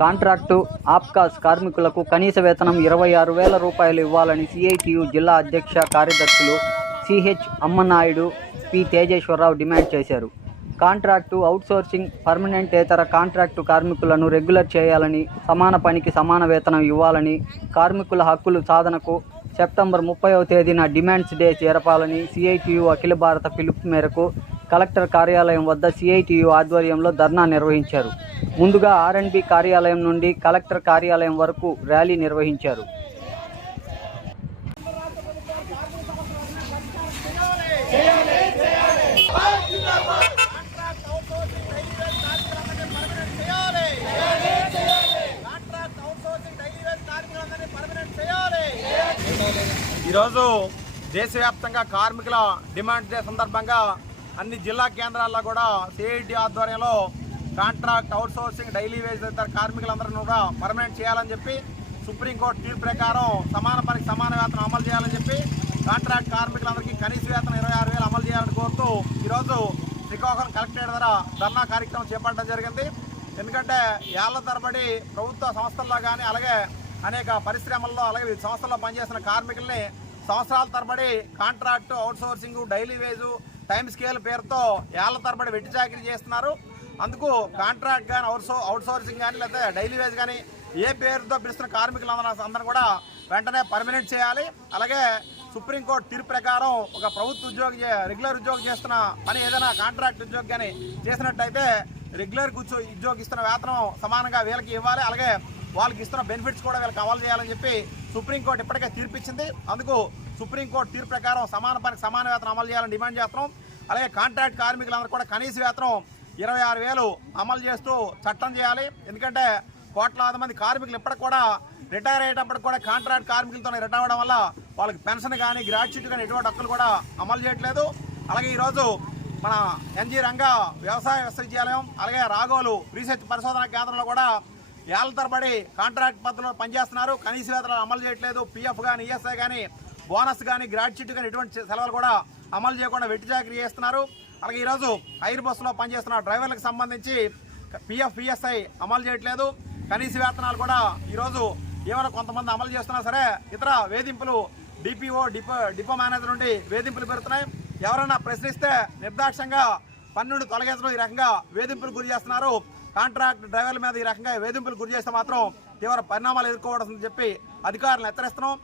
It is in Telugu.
కాంట్రాక్టు ఆప్కాస్ కార్మికులకు కనీస వేతనం 26,000 రూపాయలు ఇవ్వాలని సిఐటియు జిల్లా అధ్యక్ష కార్యదర్శులు CH Ammanaidu, P Tejeswara Rao demand చేశారు. కాంట్రాక్టు, అవుట్సోర్సింగ్, పర్మనెంటేతర కాంట్రాక్టు కార్మికులను రెగ్యులర్ చేయాలని, సమాన పనికి సమాన వేతనం ఇవ్వాలని, కార్మికుల హక్కుల సాధనకు సెప్టెంబర్ 30వ తేదీన డిమాండ్స్ డే జరపాలని సిఐటియు అఖిల భారత పిలుపు మేరకు కలెక్టర్ కార్యాలయం వద్ద సిఐటియు ఆధ్వర్యంలో ధర్నా నిర్వహించారు. ముందుగా ఆర్ఎండ్బి కార్యాలయం నుండి కలెక్టర్ కార్యాలయం వరకు ర్యాలీ నిర్వహించారు. ఈరోజు దేశవ్యాప్తంగా కార్మికుల డిమాండ్ డే సందర్భంగా అన్ని జిల్లా కేంద్రాల్లో కూడా సిఐటి ఆధ్వర్యంలో కాంట్రాక్ట్, అవుట్సోర్సింగ్, డైలీ వేజ్ తదితర కార్మికులందరినీ కూడా పర్మనెంట్ చేయాలని చెప్పి, సుప్రీంకోర్టు తీర్పు ప్రకారం సమాన పనికి సమాన వేతనం అమలు చేయాలని చెప్పి, కాంట్రాక్ట్ కార్మికులందరికీ కనీస వేతనం 26,000 అమలు చేయాలని కోరుతూ ఈరోజు శ్రీకాకుళం కలెక్టరేట్ ద్వారా ధర్నా కార్యక్రమం చేపట్టడం జరిగింది. ఎందుకంటే ఏళ్ల తరబడి ప్రభుత్వ సంస్థల్లో కానీ, అలాగే అనేక పరిశ్రమల్లో, అలాగే సంస్థల్లో పనిచేస్తున్న కార్మికుల్ని సంవత్సరాల తరబడి contract, outsourcing, daily wage, time scale పేరుతో ఏళ్ల తరబడి వెట్టి చాకిరీ చేస్తున్నారు. అందుకు కాంట్రాక్ట్ కానీ, అవుట్సోర్సింగ్ కానీ, లేదా డైలీ వేజ్ కానీ ఏ పేరుతో పిలుస్తున్న కార్మికులందరూ కూడా వెంటనే పర్మనెంట్ చేయాలి. అలాగే సుప్రీంకోర్టు తీర్పు ప్రకారం ఒక ప్రభుత్వ ఉద్యోగి, రెగ్యులర్ ఉద్యోగి చేస్తున్న పని ఏదైనా కాంట్రాక్ట్ ఉద్యోగి కానీ చేసినట్టయితే రెగ్యులర్ ఉద్యోగి ఇస్తున్న వేతనం సమానంగా వీళ్ళకి ఇవ్వాలి. అలాగే వాళ్ళకి ఇస్తున్న బెనిఫిట్స్ కూడా వీళ్ళకి అమలు చేయాలని చెప్పి సుప్రీంకోర్టు ఇప్పటికే తీర్పిచ్చింది. అందుకు సుప్రీంకోర్టు తీర్పు ప్రకారం సమాన పనికి సమాన వేతనం అమలు చేయాలని డిమాండ్ చేస్తున్నాం. అలాగే కాంట్రాక్ట్ కార్మికులందరూ కూడా కనీస వేతనం 26,000 అమలు చేస్తూ చట్టం చేయాలి. ఎందుకంటే కోట్లాది మంది కార్మికులు ఇప్పటికి కూడా రిటైర్ అయ్యేటప్పటికి కూడా కాంట్రాక్ట్ కార్మికులతో రిటైర్ అవ్వడం వల్ల వాళ్ళకి పెన్షన్ కానీ, గ్రాట్యుటీ కానీ ఎటువంటి హక్కులు కూడా అమలు చేయట్లేదు. అలాగే ఈరోజు మన ఎన్జీ రంగా వ్యవసాయ విశ్వవిద్యాలయం, అలాగే రాఘోలు రీసెర్చ్ పరిశోధన కేంద్రంలో కూడా ఏళ్ల తరబడి కాంట్రాక్ట్ పద్ధతిలో పనిచేస్తున్నారు. కనీస వేతనాలు అమలు చేయట్లేదు. పిఎఫ్ కానీ, ఈఎస్ఐ కానీ, బోనస్ కానీ, గ్రాట్యుటీ కానీ ఎటువంటి సెలవులు కూడా అమలు చేయకుండా వెట్టి చాకిరీ చేస్తున్నారు. అలాగే ఈరోజు ఐర్ బస్సులో పనిచేస్తున్న డ్రైవర్లకు సంబంధించి పిఎఫ్, ఈఎస్ఐ అమలు చేయట్లేదు. కనీస వేతనాలు కూడా ఈరోజు ఏమైనా కొంతమంది అమలు చేస్తున్నా సరే ఇతర వేధింపులు, డిపిఓ, డిపో మేనేజర్ నుండి వేధింపులు పెడుతున్నాయి. ఎవరైనా ప్రశ్నిస్తే నిర్దాక్ష్యంగా పని నుండి తొలగించడం, ఈ రకంగా వేధింపులు గురి చేస్తున్నారు. కాంట్రాక్ట్ డ్రైవర్ల మీద ఈ రకంగా వేధింపులు గురి చేస్తే మాత్రం తీవ్ర పరిణామాలు ఎదుర్కోవాల్సిందని చెప్పి అధికారులను హెచ్చరిస్తున్నాం.